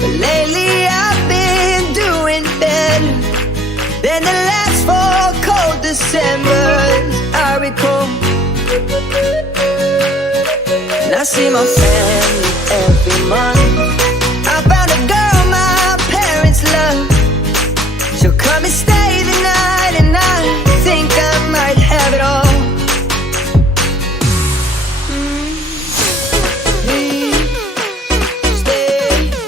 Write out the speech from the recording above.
But lately I've been doing better than the last 4 cold Decembers I recall. And I see my family every month. I found a girl my parents love. She'll come and stay the night, and I